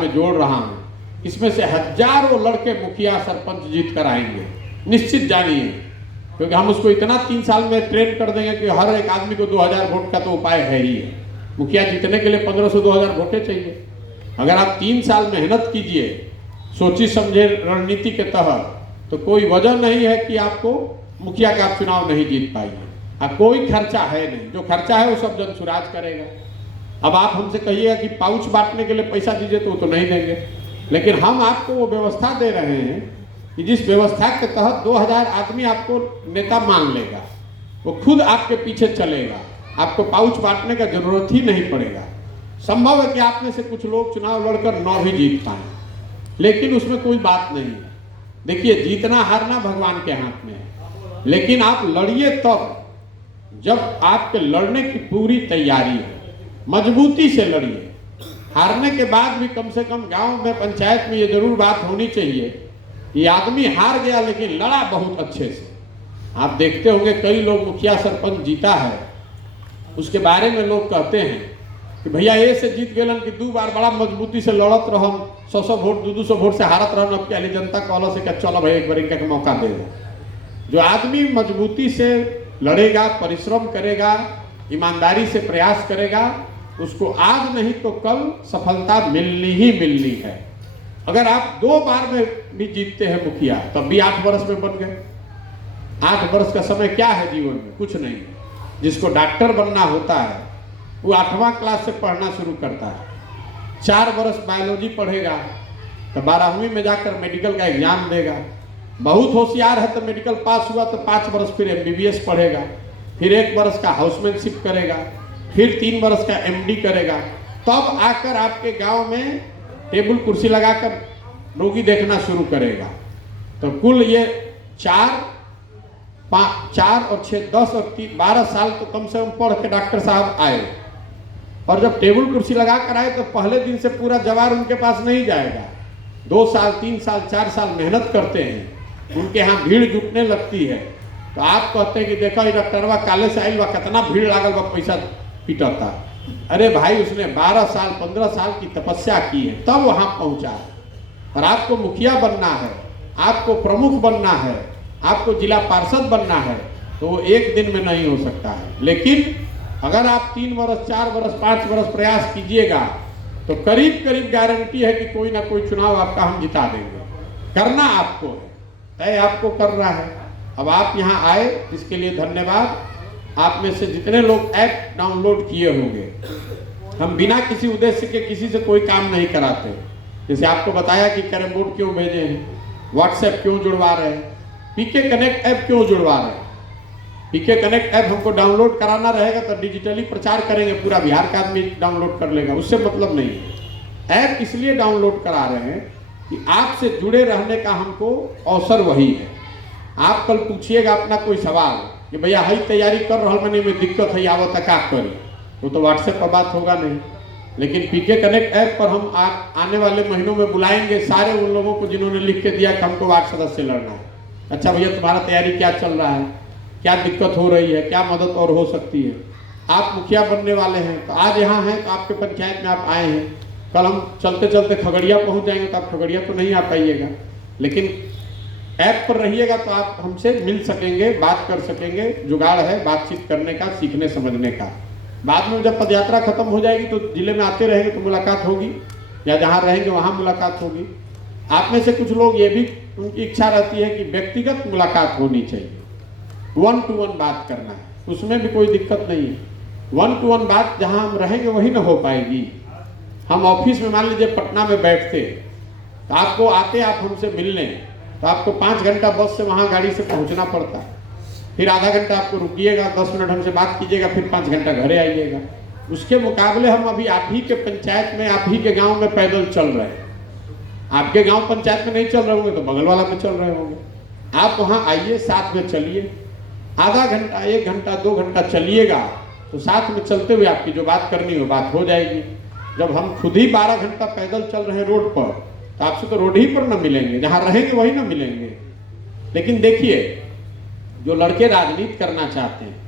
में जोड़ रहा हूँ, इसमें से हजारों लड़के मुखिया सरपंच जीत कर आएंगे, निश्चित जानिए, क्योंकि हम उसको इतना 3 साल में ट्रेन कर देंगे कि हर एक आदमी को 2000 वोट का तो उपाय है ही है। मुखिया जीतने के लिए 1500-2000 वोटें चाहिए। अगर आप 3 साल मेहनत कीजिए सोची समझे रणनीति के तहत, तो कोई वजह नहीं है कि आपको मुखिया का चुनाव नहीं जीत पाएंगे। कोई खर्चा है नहीं, जो खर्चा है वो सब जन सुराज करेगा। अब आप हमसे कहिएगा कि पाउच बांटने के लिए पैसा दीजिए, तो वो तो नहीं देंगे, लेकिन हम आपको वो व्यवस्था दे रहे हैं कि जिस व्यवस्था के तहत 2000 आदमी आपको नेता मान लेगा, वो खुद आपके पीछे चलेगा, आपको पाउच बांटने का जरूरत ही नहीं पड़ेगा। संभव है कि आप में से कुछ लोग चुनाव लड़कर न भी जीत पाए, लेकिन उसमें कोई बात नहीं है। देखिए, जीतना हारना भगवान के हाथ में है, लेकिन आप लड़िए तब जब आपके लड़ने की पूरी तैयारी है, मजबूती से लड़िए। हारने के बाद भी कम से कम गांव में, पंचायत में ये जरूर बात होनी चाहिए कि आदमी हार गया लेकिन लड़ा बहुत अच्छे से। आप देखते होंगे कई लोग मुखिया सरपंच जीता है, उसके बारे में लोग कहते हैं कि भैया ये से जीत गए कि 2 बार बड़ा मजबूती से लड़त रहम, 100 वोट 200 वोट से हारत रहन, अब पहले जनता कहला से चलो भाई एक बार इनका मौका दे दो। जो आदमी मजबूती से लड़ेगा, परिश्रम करेगा, ईमानदारी से प्रयास करेगा, उसको आज नहीं तो कल सफलता मिलनी ही मिलनी है। अगर आप 2 बार में भी जीतते हैं मुखिया, तब भी 8 वर्ष में बन गए। 8 वर्ष का समय क्या है जीवन में? कुछ नहीं। जिसको डॉक्टर बनना होता है वो 8वां क्लास से पढ़ना शुरू करता है, 4 वर्ष बायोलॉजी पढ़ेगा, तो 12वीं में जाकर मेडिकल का एग्जाम देगा। बहुत होशियार है तो मेडिकल पास हुआ तो 5 वर्ष फिर MBBS पढ़ेगा, फिर 1 वर्ष का हाउसमैनशिप करेगा, फिर 3 वर्ष का MD करेगा, तब आकर आपके गांव में टेबल कुर्सी लगाकर रोगी देखना शुरू करेगा। तो कुल ये 4 और 6 10 और 12 साल तो कम से कम पढ़ के डॉक्टर साहब आए, और जब टेबल कुर्सी लगा कर आए तो पहले दिन से पूरा जवार उनके पास नहीं जाएगा। 2 साल 3 साल 4 साल मेहनत करते हैं, उनके यहाँ भीड़ जुटने लगती है, तो आप कहते हैं कि देखो ये डॉक्टरवा काले से आइल बा, कितना भीड़ लागल बा, पैसा पिटता। अरे भाई, उसने 12 साल 15 साल की तपस्या की है, तब वहां पहुंचा। और आपको मुखिया बनना है, आपको प्रमुख बनना है, आपको जिला पार्षद बनना है, तो वो एक दिन में नहीं हो सकता है। लेकिन अगर आप 3 वर्ष 4 वर्ष 5 वर्ष प्रयास कीजिएगा, तो करीब करीब गारंटी है कि कोई ना कोई चुनाव आपका हम जिता देंगे। करना आपको है, तय आपको करना है। अब आप यहाँ आए, इसके लिए धन्यवाद। आप में से जितने लोग ऐप डाउनलोड किए होंगे, हम बिना किसी उद्देश्य के किसी से कोई काम नहीं कराते। जैसे आपको बताया कि कैरम बोर्ड क्यों भेजे हैं, व्हाट्सएप क्यों जुड़वा रहे हैं, पीके कनेक्ट ऐप क्यों जुड़वा रहे हैं। पीके कनेक्ट ऐप हमको डाउनलोड कराना रहेगा तो डिजिटली प्रचार करेंगे, पूरा बिहार का आदमी डाउनलोड कर लेगा, उससे मतलब नहीं है। ऐप इसलिए डाउनलोड करा रहे हैं कि आपसे जुड़े रहने का हमको अवसर वही है। आप कल पूछिएगा अपना कोई सवाल कि भैया हई तैयारी कर रहा मैंने में दिक्कत है, आवत का करी, वो तो व्हाट्सएप पर बात होगा नहीं। लेकिन पीके कनेक्ट ऐप पर हम आने वाले महीनों में बुलाएंगे सारे उन लोगों को जिन्होंने लिख के दिया कि हमको वार्ड सदस्य लड़ना है। अच्छा भैया, तुम्हारा तैयारी क्या चल रहा है, क्या दिक्कत हो रही है, क्या मदद और हो सकती है। आप मुखिया बनने वाले हैं तो आज यहाँ हैं, तो आपके पंचायत में आप आए हैं, कल हम चलते चलते खगड़िया पहुँच जाएंगे तो आप खगड़िया तो नहीं आ पाइएगा, लेकिन ऐप पर रहिएगा तो आप हमसे मिल सकेंगे, बात कर सकेंगे। जुगाड़ है बातचीत करने का, सीखने समझने का। बाद में जब पदयात्रा खत्म हो जाएगी तो जिले में आते रहेंगे तो मुलाकात होगी, या जहाँ रहेंगे वहाँ मुलाकात होगी। आप में से कुछ लोग ये भी उनकी इच्छा रहती है कि व्यक्तिगत मुलाकात होनी चाहिए, 1 to 1 बात करना है, उसमें भी कोई दिक्कत नहीं है। 1 to 1 बात जहाँ हम रहेंगे वही ना हो पाएगी। हम ऑफिस में मान लीजिए पटना में बैठते, तो आपको आते आप हमसे मिलने, तो आपको 5 घंटा बस से वहाँ गाड़ी से पहुँचना पड़ता है, फिर आधा घंटा आपको रुकिएगा, 10 मिनट हमसे बात कीजिएगा, फिर 5 घंटा घरे आइएगा। उसके मुकाबले हम अभी आप ही के पंचायत में, आप ही के गांव में पैदल चल रहे हैं। आपके गांव पंचायत में नहीं चल रहे होंगे तो बगल वाला में चल रहे होंगे। आप वहाँ आइए, साथ में चलिए, आधा घंटा 1 घंटा 2 घंटा चलिएगा, तो साथ में चलते हुए आपकी जो बात करनी हो बात हो जाएगी। जब हम खुद ही 12 घंटा पैदल चल रहे हैं रोड पर, तो आपसे तो रोड ही पर ना मिलेंगे, जहाँ रहेंगे वही ना मिलेंगे। लेकिन देखिए, जो लड़के राजनीति करना चाहते हैं,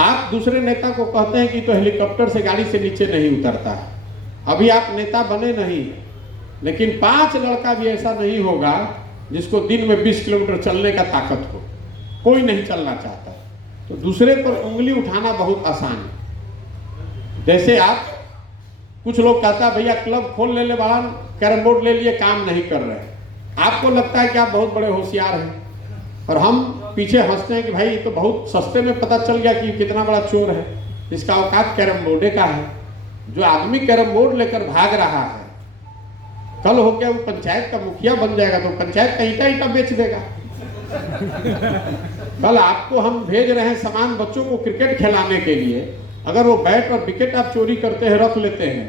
आप दूसरे नेता को कहते हैं कि तो हेलीकॉप्टर से गाड़ी से नीचे नहीं उतरता है, अभी आप नेता बने नहीं, लेकिन 5 लड़का भी ऐसा नहीं होगा जिसको दिन में 20 किलोमीटर चलने का ताकत हो। कोई नहीं चलना चाहता। तो दूसरे पर उंगली उठाना बहुत आसान है। जैसे आप कुछ लोग कहता है भैया क्लब खोल ले बड़ा, कैरम बोर्ड ले लिए, काम नहीं कर रहे। आपको लगता है कि आप बहुत बड़े होशियार हैं, और हम पीछे हंसते हैं कि भाई ये तो बहुत सस्ते में पता चल गया कि कितना बड़ा चोर है, इसका औकात कैरम बोर्डे का है। जो आदमी कैरम बोर्ड लेकर भाग रहा है, कल हो गया वो पंचायत का मुखिया बन जाएगा तो पंचायत का ईंटा ईंटा बेच देगा। कल आपको हम भेज रहे हैं सामान बच्चों को क्रिकेट खिलाने के लिए, अगर वो बैट और विकेट आप चोरी करते हैं, रख लेते हैं,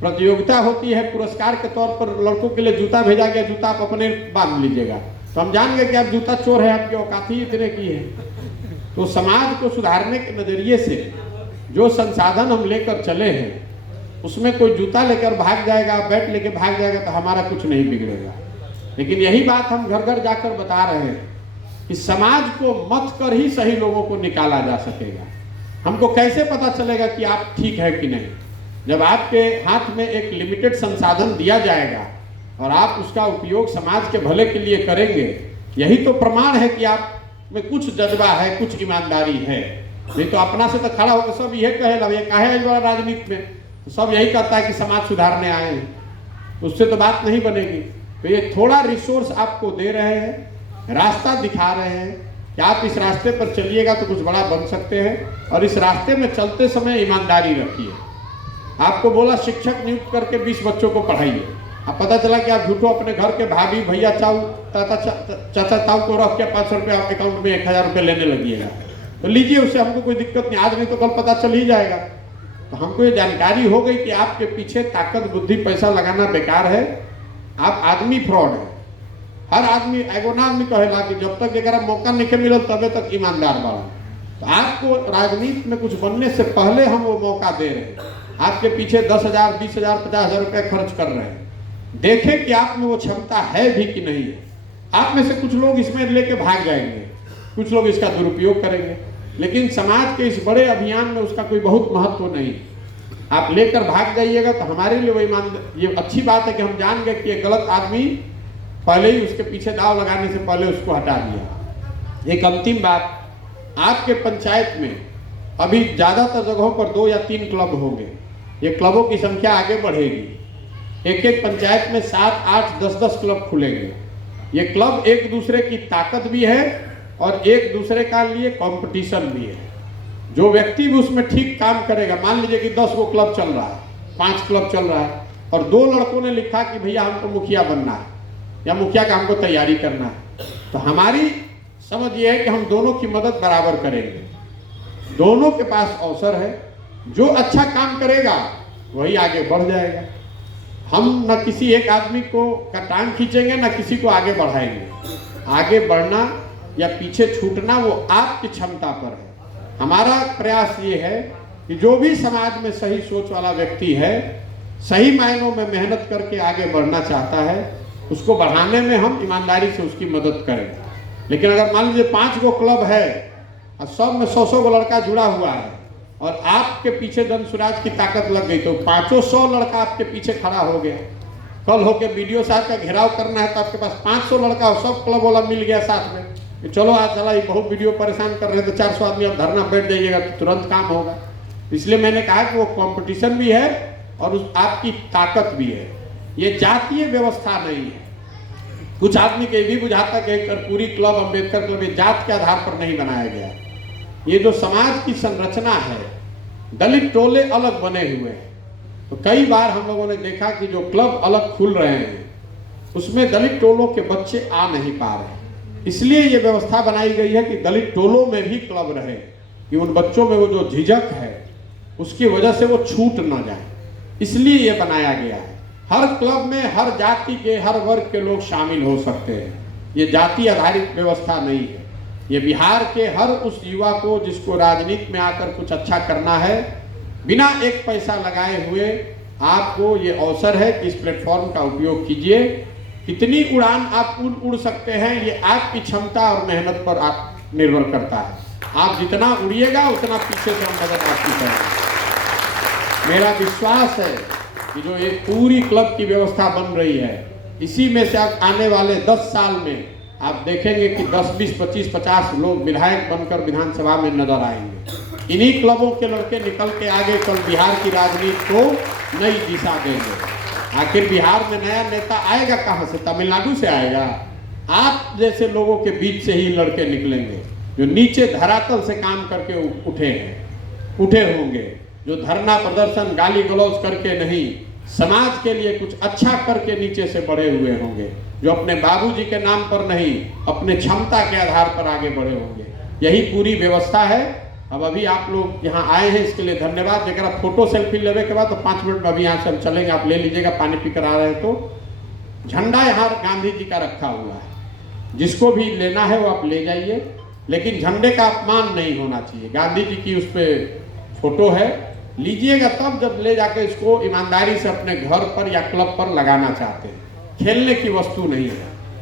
प्रतियोगिता होती है, पुरस्कार के तौर पर लड़कों के लिए जूता भेजा गया, जूता आप अपने बांध लीजिएगा, तो हम जान गए कि आप जूता चोर है, आपकी औकात ही इतने की है। तो समाज को सुधारने के नजरिए से जो संसाधन हम लेकर चले हैं, उसमें कोई जूता लेकर भाग जाएगा, बैट लेकर भाग जाएगा तो हमारा कुछ नहीं बिगड़ेगा। लेकिन यही बात हम घर घर जाकर बता रहे हैं कि समाज को मत कर ही सही लोगों को निकाला जा सकेगा। हमको कैसे पता चलेगा कि आप ठीक है कि नहीं? जब आपके हाथ में एक लिमिटेड संसाधन दिया जाएगा और आप उसका उपयोग समाज के भले के लिए करेंगे, यही तो प्रमाण है कि आप में कुछ जज्बा है, कुछ ईमानदारी है। नहीं तो अपना से तो खड़ा होकर सब यही कहेगा, ये काहे बड़ा राजनीति में, तो सब यही कहता है कि समाज सुधारने आए हैं, उससे तो बात नहीं बनेगी। तो ये थोड़ा रिसोर्स आपको दे रहे हैं, रास्ता दिखा रहे हैं कि आप इस रास्ते पर चलिएगा तो कुछ बड़ा बन सकते हैं, और इस रास्ते में चलते समय ईमानदारी रखिए। आपको बोला शिक्षक नियुक्त करके 20 बच्चों को पढ़ाइए, अब पता चला कि आप झूठो अपने घर के भाभी भैया चाऊ चाचा ताऊ को रख के 500 रुपये अकाउंट में 1000 रुपये लेने लगिएगा, तो लीजिए, उससे हमको कोई दिक्कत नहीं, आज नहीं तो कल पता चल ही जाएगा। तो हमको ये जानकारी हो गई कि आपके पीछे ताकत बुद्धि पैसा लगाना बेकार है, आप आदमी फ्रॉड है। हर आदमी एगो ना आदमी कहेला कि जब तक एक मौका नहीं मिलल तबे तक ईमानदार बना। तो आपको राजनीति में कुछ बनने से पहले हम वो मौका दे रहे हैं, आपके पीछे 10,000 20,000 50,000 रुपये खर्च कर रहे हैं, देखें कि आप में वो क्षमता है भी कि नहीं है। आप में से कुछ लोग इसमें लेके भाग जाएंगे, कुछ लोग इसका दुरुपयोग करेंगे, लेकिन समाज के इस बड़े अभियान में उसका कोई बहुत महत्व नहीं। आप लेकर भाग जाइएगा तो हमारे लिए वही ये अच्छी बात है कि हम जान गए कि ये गलत आदमी, पहले ही उसके पीछे दाव लगाने से पहले उसको हटा दिया। एक अंतिम बात, आपके पंचायत में अभी ज़्यादातर जगहों पर 2 या 3 क्लब होंगे, ये क्लबों की संख्या आगे बढ़ेगी। एक एक पंचायत में 7 8 10 क्लब खुलेंगे। ये क्लब एक दूसरे की ताकत भी है और एक दूसरे का लिए कंपटीशन भी है। जो व्यक्ति भी उसमें ठीक काम करेगा, मान लीजिए कि 10 गो क्लब चल रहा है, 5 क्लब चल रहा है, और 2 लड़कों ने लिखा कि भैया हमको मुखिया बनना है या मुखिया का हमको तैयारी करना है, तो हमारी समझ ये है कि हम दोनों की मदद बराबर करेंगे। दोनों के पास अवसर है, जो अच्छा काम करेगा वही आगे बढ़ जाएगा। हम न किसी एक आदमी को का टांग खींचेंगे, न किसी को आगे बढ़ाएंगे। आगे बढ़ना या पीछे छूटना वो आपकी क्षमता पर है। हमारा प्रयास ये है कि जो भी समाज में सही सोच वाला व्यक्ति है, सही मायनों में मेहनत करके आगे बढ़ना चाहता है, उसको बढ़ाने में हम ईमानदारी से उसकी मदद करें। लेकिन अगर मान लीजिए 5 गो क्लब है और सब में 100 गो लड़का जुड़ा हुआ है और आपके पीछे जन स्वराज की ताकत लग गई, तो 500 लड़का आपके पीछे खड़ा हो गया। कल होके बीडीओ साहब का घेराव करना है तो आपके पास 500 लड़का और सब क्लब वाला मिल गया साथ में कि चलो आज चला ये बहुत वीडियो परेशान कर रहे थे, 400 आदमी अब धरना बैठ जाइएगा तो तुरंत काम होगा। इसलिए मैंने कहा कि वो कंपटीशन भी है और उस आपकी ताकत भी है। ये जातीय व्यवस्था नहीं है। कुछ आदमी के भी बुझाता कि पूरी क्लब अम्बेडकर क्लब ये जात के आधार पर नहीं बनाया गया। ये जो समाज की संरचना है, दलित टोले अलग बने हुए हैं, तो कई बार हम लोगों ने देखा कि जो क्लब अलग खुल रहे हैं उसमें दलित टोलों के बच्चे आ नहीं पा रहे। इसलिए ये व्यवस्था बनाई गई है कि दलित टोलों में भी क्लब रहे, कि उन बच्चों में वो जो झिझक है उसकी वजह से वो छूट ना जाए, इसलिए ये बनाया गया है। हर क्लब में हर जाति के हर वर्ग के लोग शामिल हो सकते हैं। ये जाति आधारित व्यवस्था नहीं है। ये बिहार के हर उस युवा को जिसको राजनीति में आकर कुछ अच्छा करना है, बिना एक पैसा लगाए हुए आपको ये अवसर है कि इस प्लेटफॉर्म का उपयोग कीजिए। कितनी उड़ान आप उड़ सकते हैं ये आपकी क्षमता और मेहनत पर आप निर्भर करता है। आप जितना उड़िएगा उतना पीछे से हम मदद आपकी करेंगे। मेरा विश्वास है कि जो एक पूरी क्लब की व्यवस्था बन रही है, इसी में से आप आने वाले 10 साल में आप देखेंगे कि 10, 20, 25, 50 लोग विधायक बनकर विधानसभा में नजर आएंगे। इन्हीं क्लबों के लड़के निकल के आगे कल बिहार की राजनीति को नई दिशा देंगे। आखिर बिहार में नया नेता आएगा कहाँ से? तमिलनाडु से आएगा? आप जैसे लोगों के बीच से ही लड़के निकलेंगे जो नीचे धरातल से काम करके उठे होंगे, जो धरना प्रदर्शन गाली गलौज करके नहीं, समाज के लिए कुछ अच्छा करके नीचे से बढ़े हुए होंगे, जो अपने बाबूजी के नाम पर नहीं अपने क्षमता के आधार पर आगे बढ़े होंगे। यही पूरी व्यवस्था है। अब अभी आप लोग यहाँ आए हैं, इसके लिए धन्यवाद। जरा फोटो सेल्फी लेने के बाद तो 5 मिनट में अभी यहाँ से हम चलेंगे, आप ले लीजिएगा, पानी पीकर आ रहे हैं तो। झंडा यहाँ गांधी जी का रखा हुआ है, जिसको भी लेना है वो आप ले जाइए, लेकिन झंडे का अपमान नहीं होना चाहिए। गांधी जी की उस पर फोटो है, लीजिएगा तब जब ले जाकर इसको ईमानदारी से अपने घर पर या क्लब पर लगाना चाहते हैं। खेलने की वस्तु नहीं है।